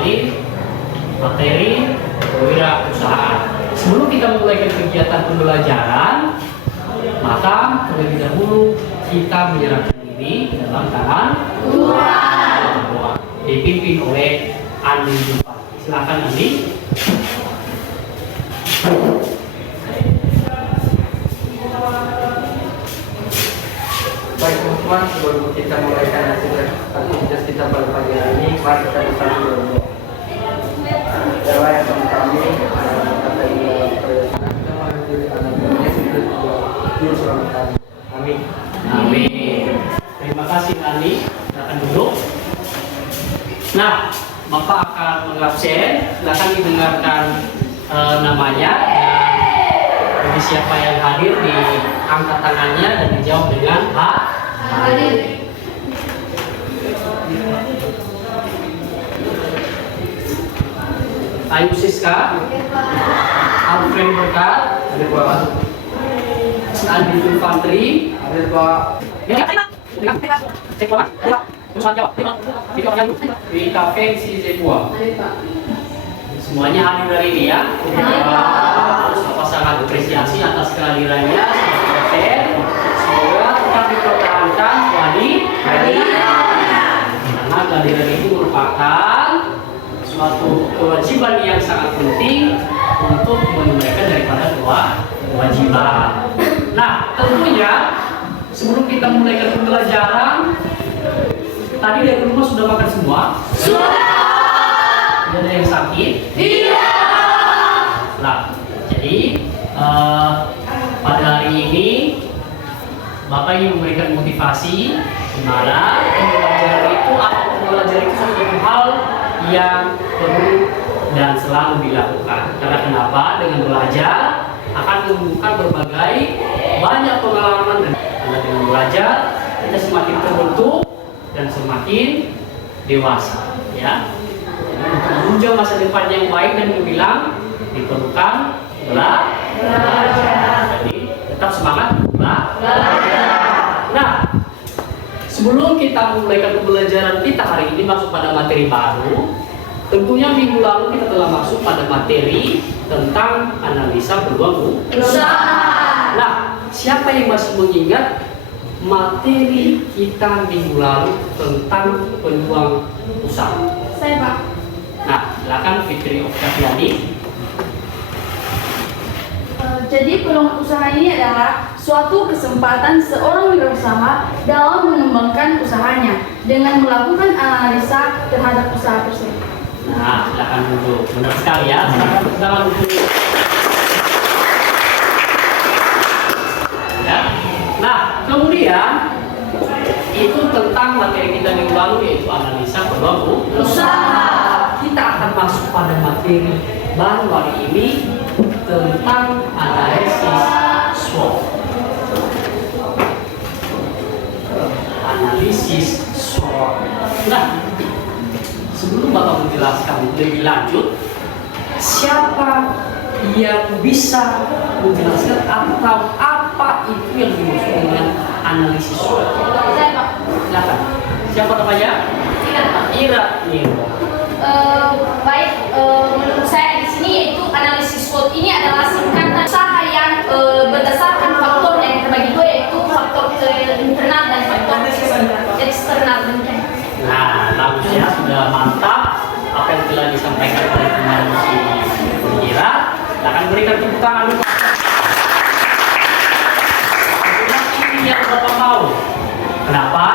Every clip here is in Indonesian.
mengenali materi kewirausahaan. Sebelum kita memulai kegiatan pembelajaran, maka terlebih dahulu kita menyerahkan diri dalam tangan Tuhan, dipimpin oleh Andi Bupati. Silakan Andi. Baik teman-teman, sebelum kita mulai aktivitas kita pada pagi hari ini, mari kita bersama dulu. Adalah yang kami kata ini kita menghadiri anak-anak Yesus Kristus selama kami. Amin. Amin. Terima kasih Andi. Silakan duduk. Nah, Bapak akan mengabsen. Silakan didengarkan namanya dan bagi siapa yang hadir diangkat tangannya dan dijawab dengan hadir. Ayu Siska, Alfred Berkat, Hadir Pak. Andi Infantri, Hadir Pak. Rita Fensi Zebua. Semuanya hadir hari ini ya. Bapak sangat apresiasi atas kehadirannya. Semoga tetap dipertahankan karena kehadiran itu merupakan suatu kewajiban yang sangat penting untuk menunaikan daripada kewajiban. Nah, tentunya sebelum kita mulai ke pembelajaran, tadi dari rumah sudah makan semua? Sudah. Tidak ada yang sakit? Tidak. Nah, jadi pada hari ini Bapak ingin memberikan motivasi di mana belajar itu suatu hal yang perlu dan selalu dilakukan. Karena kenapa? Dengan belajar akan menemukan berbagai banyak pengalaman, dan karena dengan belajar kita semakin terbentuk dan semakin dewasa, ya. Untuk menunjang masa depan yang baik dan gemilang diperlukan belajar. Jadi tetap semangat belajar. Nah, sebelum kita memulai pembelajaran kita hari ini masuk pada materi baru, tentunya minggu lalu kita telah masuk pada materi tentang analisa peluang usaha. Nah, siapa yang masih mengingat materi kita minggu lalu tentang peluang usaha? Saya Pak. Nah, silakan Fitri Oktaviani. Jadi peluang usaha ini adalah suatu kesempatan seorang wirausaha dalam mengembangkan usahanya dengan melakukan analisa terhadap usaha tersebut. Nah, silakan duduk. Benar sekali ya. Silakan duduk. Ya. Nah, kemudian itu tentang materi kita minggu lalu, yaitu analisa peluang usaha. Kita akan masuk pada materi baru hari ini tentang analisis SWOT. Analisis SWOT. Nah, sebelum Bapak menjelaskan lebih lanjut, siapa yang bisa menjelaskan atau apa itu yang dimaksud dengan analisis SWOT? Saya Pak. Silakan. Siapa namanya? Ira. Baik, menurut saya di sini yaitu analisis SWOT ini adalah singkatan usaha yang berdasarkan faktor yang terbagi dua, yaitu faktor internal dan faktor eksternal. Nah, bagus ya, sudah mantap apa yang telah disampaikan oleh teman si Ira. Akan berikan tepuk tangan dulu. Ini yang Bapak mau. Kenapa?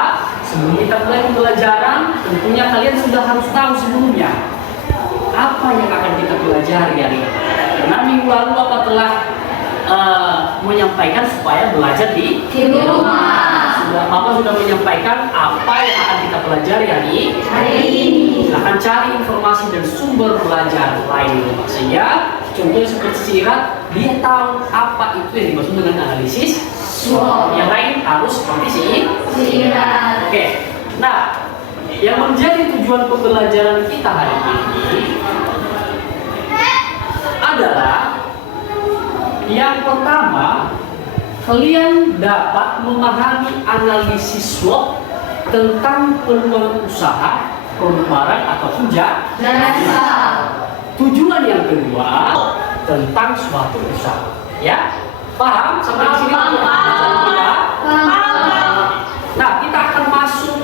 Sebelum kita mulai pembelajaran, tentunya kalian sudah harus tahu sebelumnya apa yang akan kita pelajari hari ini. Karena minggu lalu Bapak telah menyampaikan supaya belajar di rumah. Bapak sudah menyampaikan apa yang akan kita pelajari hari ini. Akan cari informasi dan sumber belajar lain sehingga contohnya seperti sirat, dia tahu apa itu yang dimaksud dengan analisis SWOT. Yang lain harus seperti sirat. Oke. Nah, yang menjadi tujuan pembelajaran kita hari ini adalah yang pertama, kalian dapat memahami analisis SWOT tentang peluang usaha produk barang ataupun Jasa. Tujuan yang kedua tentang suatu usaha. Ya, paham sampai di sini? Nah, kita akan masuk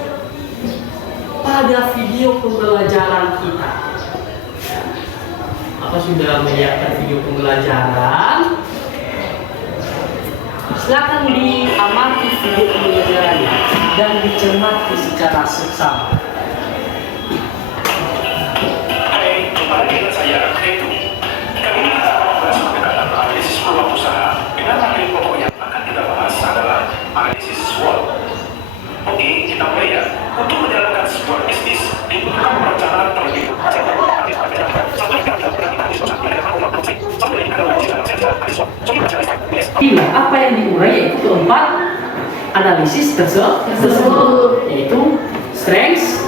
pada video pembelajaran kita. Apa sudah menyiapkan video pembelajaran? Silakan diamati video pembelajarannya dan dicermati secara seksama. Hai, kembali dengan saya, Edu. Kali ini kita akan membahas mengenai analisis peluang usaha. Dengan materi pokok yang akan kita bahas adalah analisis SWOT. Oke, kita mulai ya. Untuk menjalankan sebuah bisnis, dibutuhkan perencanaan terlebih dahulu. Apa yang diurai yaitu keempat analisis tersebut, yaitu strengths,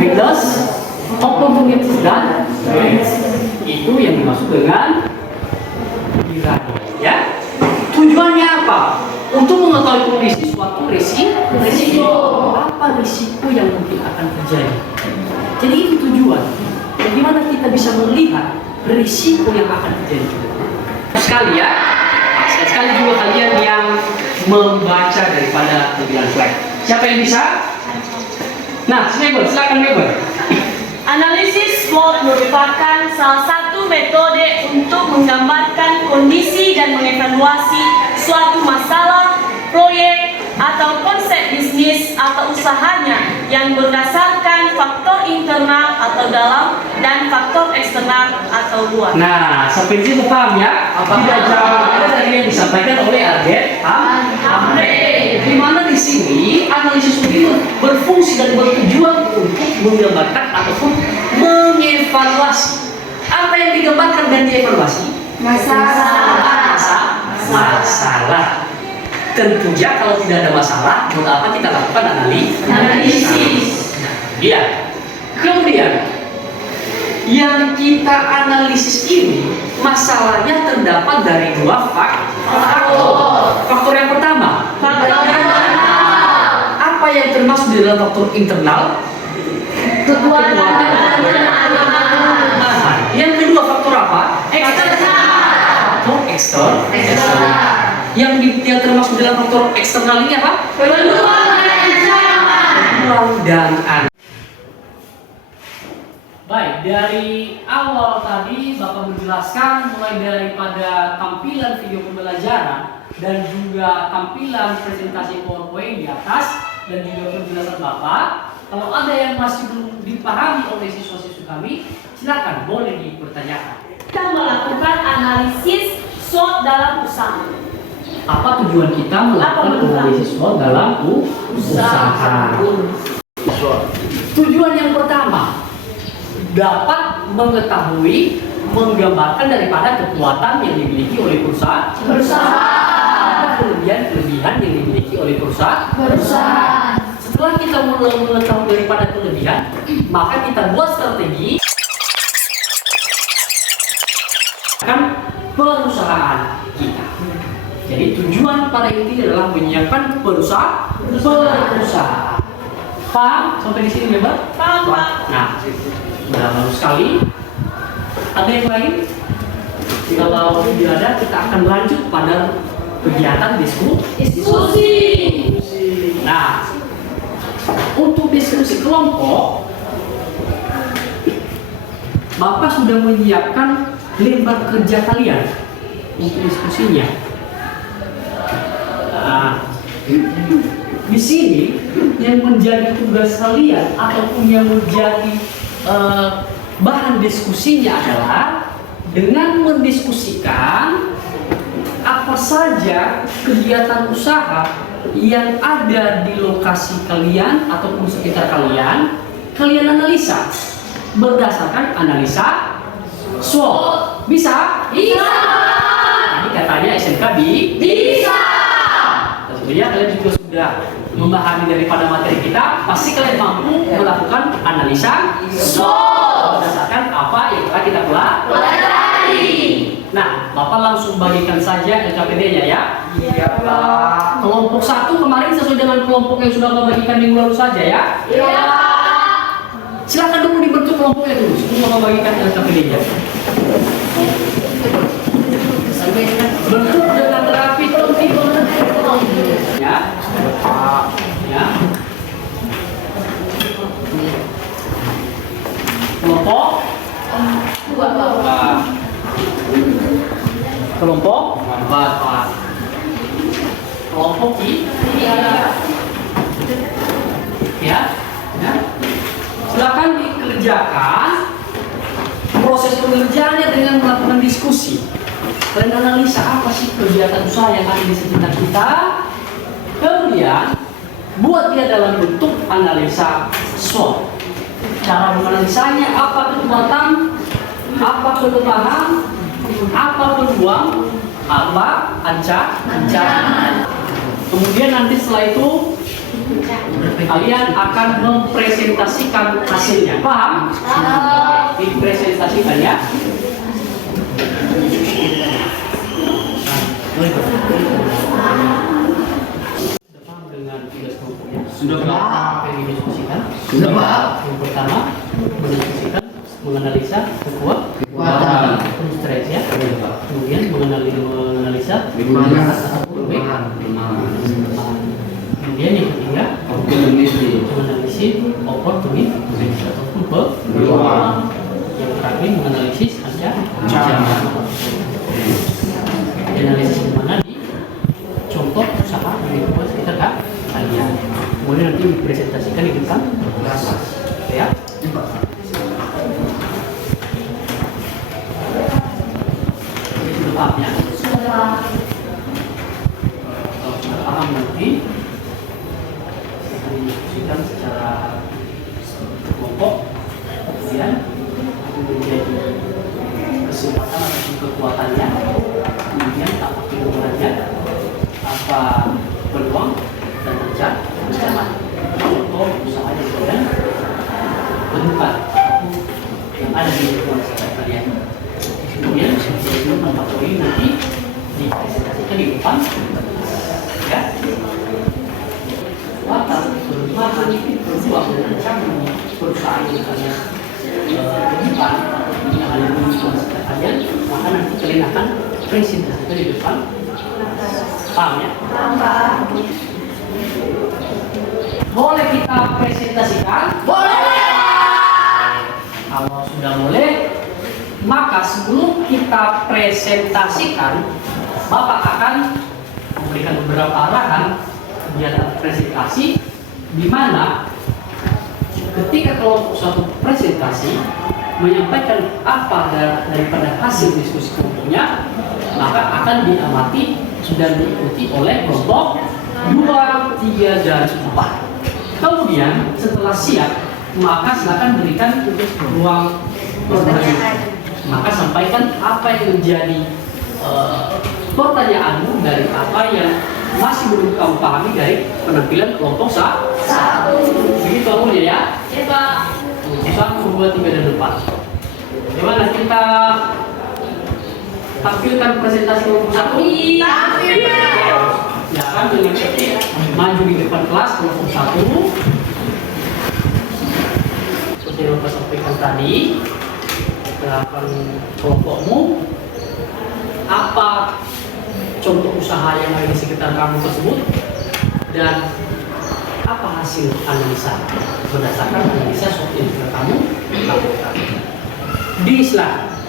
weakness, opportunities dan threats. Itu yang dimaksud dengan piramida. Ya, tujuannya apa? Untuk mengetahui kondisi suatu risiko. Apa risiko yang mungkin akan terjadi? Jadi itu tujuan. Bagaimana kita bisa melihat risiko yang akan terjadi? Sekali ya, sekali juga kalian yang membaca daripada lebihan slide. Siapa yang bisa? Nah, Mabel, silakan Mabel. Analisis SWOT merupakan salah satu metode untuk menggambarkan kondisi dan mengevaluasi suatu masalah, proyek, atau konsep bisnis atau usahanya yang berdasarkan faktor internal atau dalam dan faktor eksternal atau luar. Nah, sampai di sini paham ya? Tidak jauh berbeda dari yang disampaikan oleh Albert Hamre. Di mana di sini analisis itu berfungsi dan bertujuan untuk menggambarkan ataupun mengevaluasi. Apa yang digambarkan dan dievaluasi? Masalah. Tentunya kalau tidak ada masalah, buat apa kita lakukan analisis? Iya. Kemudian yang kita analisis ini masalahnya terdapat dari dua faktor. Faktor yang pertama, apa yang termasuk di dalam faktor internal? Kekuatan. Yang kedua faktor apa? Faktor eksternal. Yang termasuk dalam faktor eksternal ini apa? Peluang dan ancaman. Baik, dari awal tadi Bapak menjelaskan mulai daripada tampilan video pembelajaran dan juga tampilan presentasi PowerPoint di atas dan juga penjelasan Bapak. Kalau ada yang masih belum dipahami oleh siswa-siswa kami, silakan boleh dipertanyakan. Kita melakukan analisis SWOT dalam usaha. Apa tujuan kita melakukan analisis SWOT dalam usaha? Tujuan yang pertama, dapat mengetahui, menggambarkan daripada kekuatan yang dimiliki oleh perusahaan. Ada kelebihan-kelebihan yang dimiliki oleh perusahaan. Setelah kita mengetahui daripada kelebihan, maka kita buat strategi perusahaan kita. Jadi tujuan pada inti adalah menyiapkan perusahaan. Paham sampai di sini ya, Mbak? Paham, Pak. Nah, sudah bagus sekali. Ada yang lain? Kalau tidak ada, kita akan lanjut pada kegiatan diskusi. Nah, untuk diskusi kelompok, Bapak sudah menyiapkan lembar kerja kalian untuk diskusinya. Nah, di sini yang menjadi tugas kalian ataupun yang menjadi bahan diskusinya adalah dengan mendiskusikan apa saja kegiatan usaha yang ada di lokasi kalian ataupun sekitar kalian, kalian analisa berdasarkan analisa SWOT. Bisa? Bisa. Ini katanya SMK bisa. Tentunya kalian juga sudah memahami daripada materi kita, pasti kalian mampu melakukan analisa SWOT berdasarkan apa yang telah kita pelajari. Nah, Bapak langsung bagikan saja LKPD-nya ya. Iya, Pak. Kelompok 1 kemarin sesuai dengan kelompok yang sudah Bapak bagikan minggu lalu saja ya. Iya. Silakan dulu dibentuk kelompoknya dulu sebelum Bapak bagikan LKPD-nya. Bentuk dengan rapi ya, ya. Kelompok kelompok Bapak. Kelompok ya, ya. Silakan dikerjakan proses pengerjaannya dengan melakukan diskusi. Kalian analisa apa sih kegiatan usaha yang ada di sekitar kita. Kemudian buat dia dalam bentuk analisa SWOT. Cara menganalisanya, apa kekuatan, apa kelemahan, apa peluang, apa ancaman. Kemudian nanti setelah itu kalian akan mempresentasikan hasilnya. Paham? Dipresentasikan ya. Sudah paham dengan tugas kelompoknya? Sudah paham. Yang didiskusikan? Sudah paham. Yang pertama mendiskusikan, menganalisa kekuatan, stretch ya. Kemudian menganalisa kelemahan. Kemudian yang ketiga menganalisis opportunity ataupun peluang. Yang terakhir menganalisis ancaman. Analisis di mana di contoh usaha di lingkungan sekitar kalian. Kemudian nanti dipresentasikan di depan kelas. Ya. Sudah paham ya? Sudah paham nanti akan didiskusikan secara kelompok. Kemudian menjadi kesempatan atau kekuatannya. Kemudian apa kelemahannya, apa peluang dan ancaman. Contoh usaha yang kalian temukan ataupun yang ada di lingkungan sekitar kalian. Kemudian itu 4 poin nanti dipresentasikan di depan ya. Kekuatan, kelemahan, peluang dan ancaman perusahaan yang kalian temukan yang ada di lingkungan sekitar kalian, maka nanti kalian akan presentasikan di depan. Paham ya? Paham. Boleh kita presentasikan? Boleh. Kalau sudah boleh, maka sebelum kita presentasikan, Bapak akan memberikan beberapa arahan kegiatan presentasi, di mana ketika kelompok suatu presentasi menyampaikan apa daripada hasil diskusi kelompoknya, maka akan diamati dan diikuti oleh kelompok 2, 3, dan 4. Kemudian setelah siap, maka silakan berikan ruang pertanyaan. Maka sampaikan apa yang menjadi pertanyaanmu dari apa yang masih belum kamu pahami dari penampilan kelompok 1. Begitu amunya ya? Ya Pak. 1, 2, 3, dan 4. Gimana kita tampilkan presentasi kelompok 1? Tampil Pak. Ya kan, dengan maju di depan kelas kelompok 1. Seperti yang Bapak sampaikan tadi, pergerakan kelompokmu, apa contoh usaha yang ada di sekitar kamu tersebut, dan apa hasil analisa berdasarkan analisa SWOT yang sudah kamu lakukan. Silakan.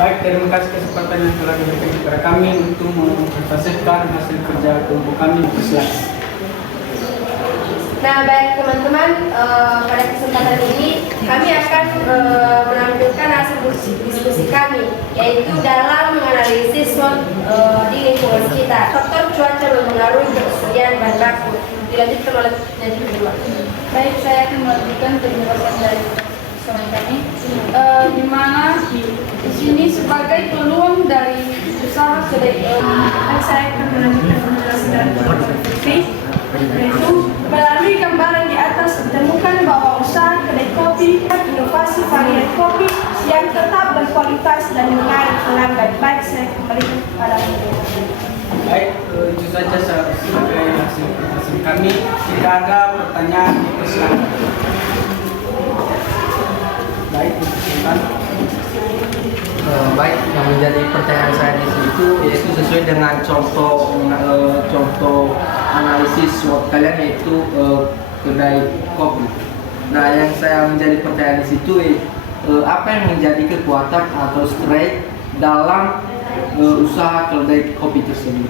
Baik, terima kasih kesempatan yang telah diberikan kepada kami untuk mempresentasikan hasil kerja kelompok kami di slide. Nah, baik teman-teman, pada kesempatan ini kami akan menampilkan hasil diskusi kami, yaitu dalam menganalisis SWOT di lingkungan sekitar. Faktor cuaca mempengaruhi ketersediaan bahan baku. Dilanjutkan oleh penyaji kedua. Baik, saya akan melanjutkan penjelasan dari teman kami, di mana di sini sebagai peluang dari usaha kedai. Saya akan melanjutkan penjelasan dari yaitu melalui gambaran di atas ditemukan bahwa usaha kedai kopi inovasi varian kopi yang tetap berkualitas dan menarik pelanggan. Baik, saya kembali kepada Baik, itu saja sebagai hasil kami. Jika ada pertanyaan, dipersilakan. baik untuk Sultan. Baik, yang menjadi pertanyaan saya di situ yaitu sesuai dengan contoh analisis SWOT kalian yaitu kedai kopi. Nah, yang saya menjadi pertanyaan di situ apa yang menjadi kekuatan atau strength dalam usaha kedai kopi tersebut?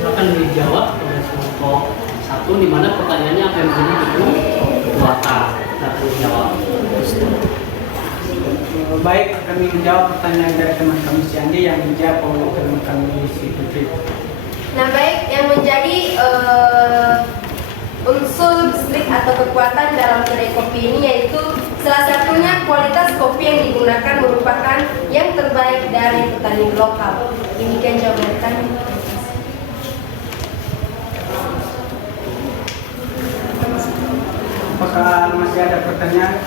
Silakan dijawab oleh kelompok 1, di mana pertanyaannya apa yang menjadi kekuatan. Satu jawab. Baik, kami menjawab pertanyaan dari teman kami si Andi yang menjawab oleh teman kami si Putri. Nah baik, yang menjadi unsur strik atau kekuatan dalam kedai kopi ini yaitu salah satunya kualitas kopi yang digunakan merupakan yang terbaik dari petani lokal. Demikian jawaban kami. Apakah masih ada pertanyaan?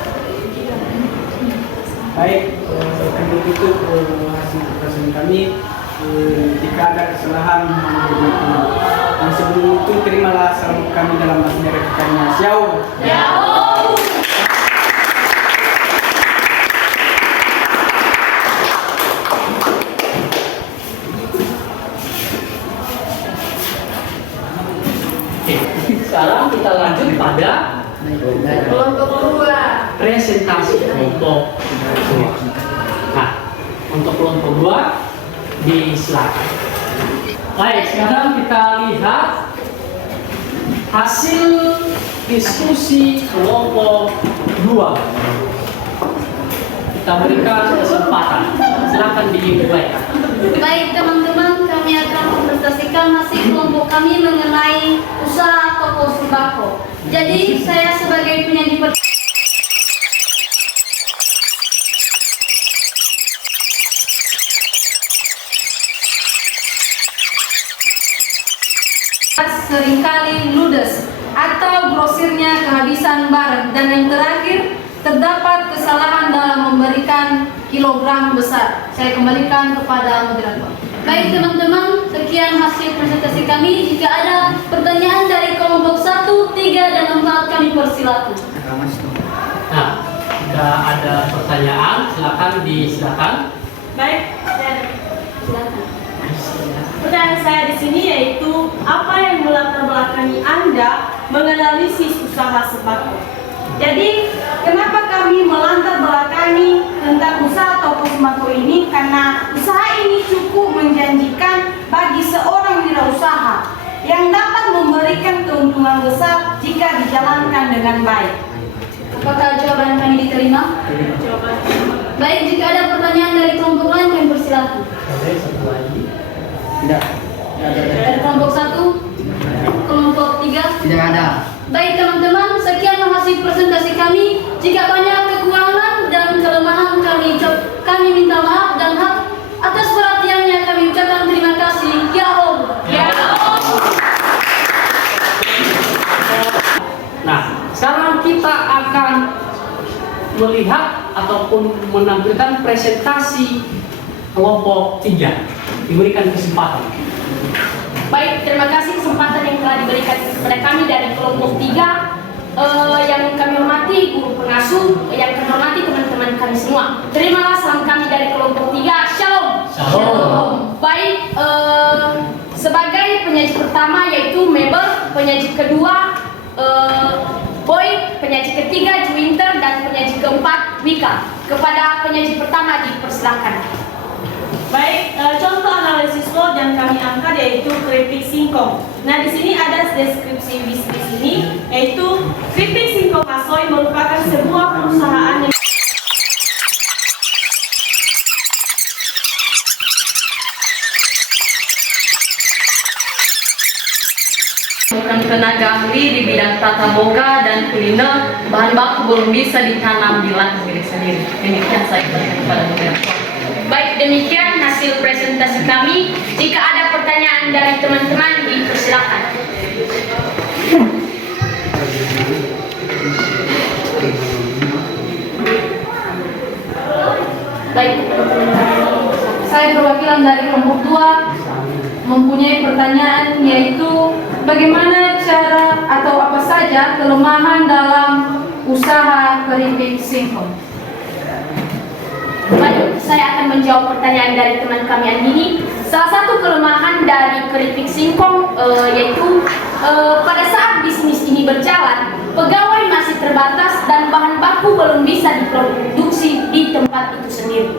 Baik, kami tutup hasil pertemuan kami. Jika ada kesalahan, dan sebelum itu terimalah salam kami dalam bahasa daerah kita. Xiao. Oke, sekarang kita lanjut pada Kelompok 2. presentasi kelompok 2. Nah, untuk kelompok 2 disilakan. Baik, sekarang kita lihat hasil diskusi kelompok 2. Kita berikan kesempatan. Silakan dimulai. Baik teman-teman, kami akan mempresentasikan hasil kelompok kami mengenai usaha toko sembako. Jadi saya sebagai penyaji seringkali ludes atau grosirnya kehabisan barang, dan yang terakhir terdapat kesalahan dalam memberikan kilogram besar. Saya kembalikan kepada moderator. Baik teman-teman, sekian hasil presentasi kami. Jika ada pertanyaan dari kelompok 1, 3, dan 4 kami persilakan. Nah, jika ada pertanyaan, silakan. Baik, Silakan. pertanyaan saya di sini yaitu apa yang melatar belakangi Anda menganalisis usaha sembako? Jadi, kenapa kami melantar belakangi tentang usaha toko sembako ini? Karena usaha ini cukup menjanjikan bagi seorang wirausaha yang dapat memberikan keuntungan besar jika dijalankan dengan baik. Apakah jawaban kami diterima? Baik, jika ada pertanyaan dari kelompok lain kami persilakan. Satu lagi. Tidak. Dari kelompok 1, kelompok 3. Tidak ada. Baik teman-teman, sekian hasil presentasi kami. Jika banyak kekurangan dan kelemahan kami minta maaf, dan atas perhatiannya kami ucapkan terima kasih. Ya Allah. Nah, sekarang kita akan melihat ataupun menampilkan presentasi kelompok 3. Diberikan kesempatan. Baik, terima kasih kesempatan yang telah diberikan kepada kami dari kelompok 3. Yang kami hormati guru pengasuh, yang kami hormati teman-teman kami semua. Terimalah salam kami dari kelompok 3. Shalom. Shalom. Baik, sebagai penyaji pertama yaitu Mabel, penyaji kedua Boy, penyaji ketiga Juwinter, dan penyaji keempat Wika. Kepada penyaji pertama dipersilakan. Baik, contoh analisis SWOT yang kami angkat yaitu keripik singkong. Nah, di sini ada deskripsi bisnis ini, yaitu keripik singkong Asoy merupakan sebuah perusahaan yang bukan tenaga ahli di bidang tata boga dan kuliner. Bahan baku belum bisa ditanam di lahan milik sendiri. Demikian saya katakan kepada moderator. Baik, demikian hasil presentasi kami. Jika ada pertanyaan dari teman-teman, dipersilakan. Baik, saya perwakilan dari kelompok 2 mempunyai pertanyaan, yaitu bagaimana cara atau apa saja kelemahan dalam usaha keripik singkong. Baik, saya akan menjawab pertanyaan dari teman kami Andini. Salah satu kelemahan dari keripik singkong yaitu pada saat bisnis ini berjalan, pegawai masih terbatas dan bahan baku belum bisa diproduksi di tempat itu sendiri.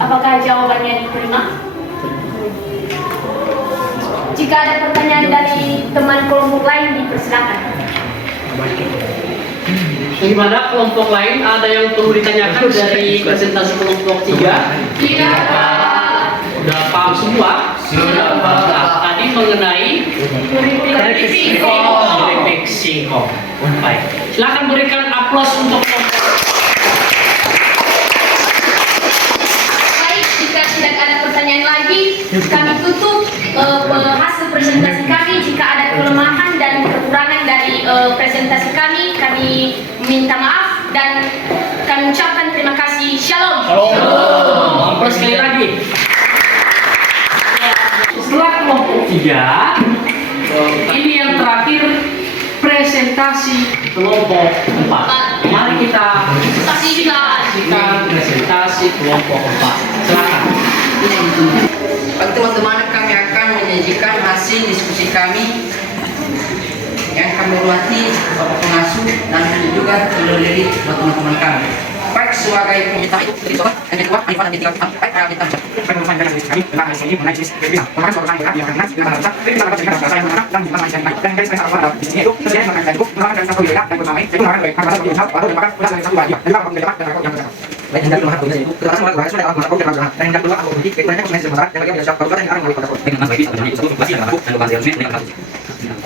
Apakah jawabannya diterima? Jika ada pertanyaan dari teman kelompok lain, dipersilakan. Bagaimana kelompok lain, ada yang perlu ditanyakan dari presentasi kelompok 3? Tidak. Udah paham semua? Sudah paham. Nah, tadi mengenai keripik singkong. Baik, silakan berikan aplaus untuk kelompok. Baik, jika tidak ada pertanyaan lagi, kami tutup hasil presentasi kami. Jika ada kelemahan dan kekurangan dari presentasi kami minta maaf dan kami ucapkan terima kasih. Shalom. Shalom. Aplaus sekali lagi. Setelah kelompok 3, ini yang terakhir presentasi kelompok 4. Mari kita saksikan presentasi kelompok 4. Silakan. Bagi teman-teman, kami akan menyajikan hasil diskusi kami yang kami hormati Bapak Pengasuh dan juga seluruh diri buat teman-teman kami. Baik sebagai pemerintah itu dari sobat dan kedua Hanifah dan tiga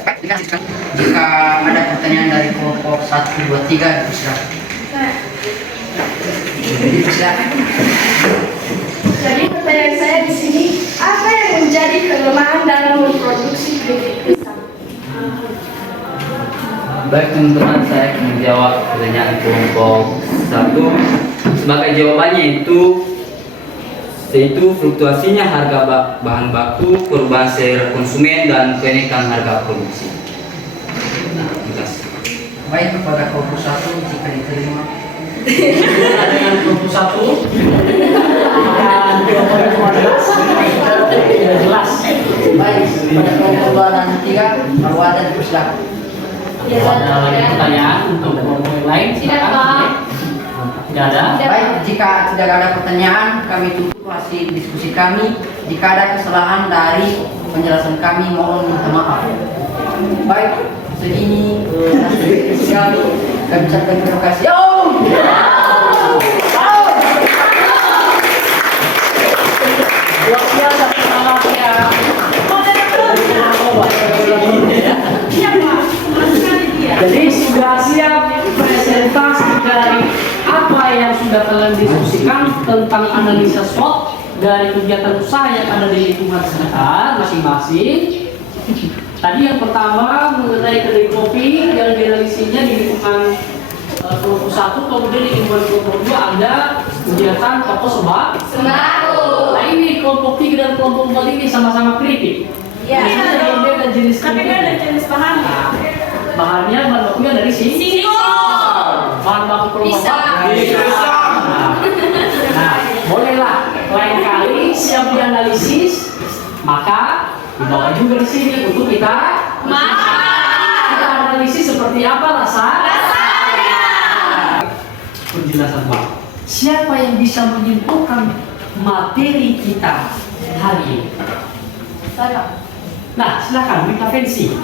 baik kita jika ada pertanyaan dari kelompok 1, 2, 3 silakan. Jadi pertanyaan saya di sini, apa yang menjadi kelemahan dalam memproduksi keripik pisang? Baik teman-teman, saya akan menjawab pertanyaan kelompok 1. Sebagai jawabannya yaitu fluktuasinya harga bahan baku, perubahan selera konsumen, dan kenaikan harga produksi. Terima kasih. Baik, kepada kelompok 1 jika diterima. Dengan kelompok 1 dan jawabannya cuma tidak jelas. Baik, pada kelompok 2 dan 3 baru ada dipersilakan. Ada lagi pertanyaan untuk kelompok yang lain? Tidak, Pak. Tidak ada. Baik, jika tidak ada pertanyaan, kami tutup hasil diskusi kami. Jika ada kesalahan dari penjelasan kami, mohon minta maaf. Baik, segini hasil diskusi kami. Kami ucapkan terima kasih. Luar biasa pengalamannya. Jadi sudah siap presentasi dari apa yang sudah kalian diskusikan tentang analisa SWOT dari kegiatan usaha yang ada di lingkungan sekitar masing-masing. Tadi yang pertama mengenai kedai kopi yang dianalisinya di lingkungan kelompok 1, kemudian di lingkungan kelompok 2 ada kegiatan toko sembako. Nah ini kelompok 3 dan kelompok 4 ini sama-sama keripik. Iya. Beda jenis Tapi keripik. ada jenis bahan. Bahannya bahan bakunya dari singkong. Bahan baku kelompok 4 pisang. Nah, bolehlah lain kali siap dianalisis, maka dibawa juga di sini untuk kita kita analisis seperti apa rasanya. Penjelasan Pak. Siapa yang bisa menyimpulkan materi kita hari ini? Saya. Nah, silakan intervensi.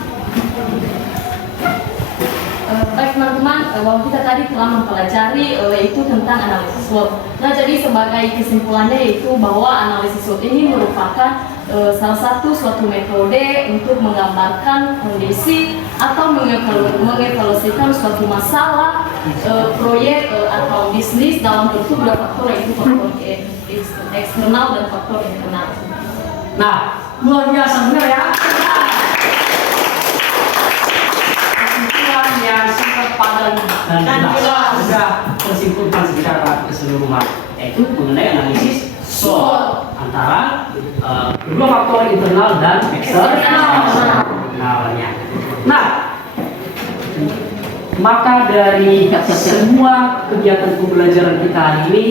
Baik teman-teman, bahwa kita tadi telah mempelajari yaitu tentang analisis SWOT. Nah, jadi sebagai kesimpulannya yaitu bahwa analisis SWOT ini merupakan salah satu suatu metode untuk menggambarkan kondisi atau mengevaluasikan suatu masalah, proyek atau bisnis dalam bentuk dua faktor, yaitu faktor eksternal dan faktor internal. Nah, luar biasa benar ya. Kesimpulan yang singkat, padat dan jelas sudah tersimpulkan secara keseluruhan, yaitu mengenai analisis SWOT antara kedua faktor internal dan eksternalnya. Nah, Maka dari semua kegiatan pembelajaran kita hari ini,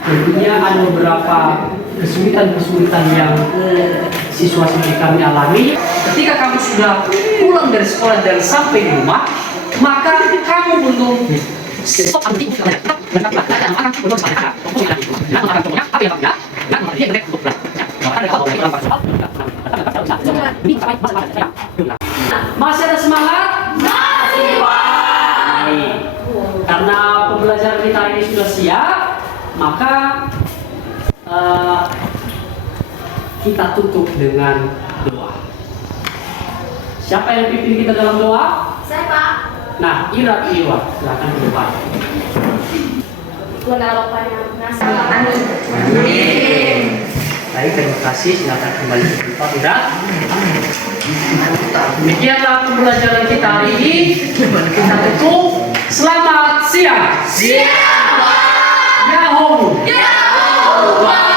tentunya ada beberapa kesulitan-kesulitan yang siswa-siswi kami alami. Ketika kamu sudah pulang dari sekolah dan sampai di rumah, maka kamu belum stop masih ada semangat? Masih, Pak. Karena pembelajaran kita ini sudah siap, maka kita tutup dengan doa. Siapa yang pimpin kita dalam doa? Saya, Pak. Nah, Ira, silakan ke depan. Amin. Baik, terima kasih. Silakan kembali ke tempat, Ira. Demikianlah pembelajaran kita hari ini. Kita tutup. Selamat siang. Siang. Yahoo. Yahoo.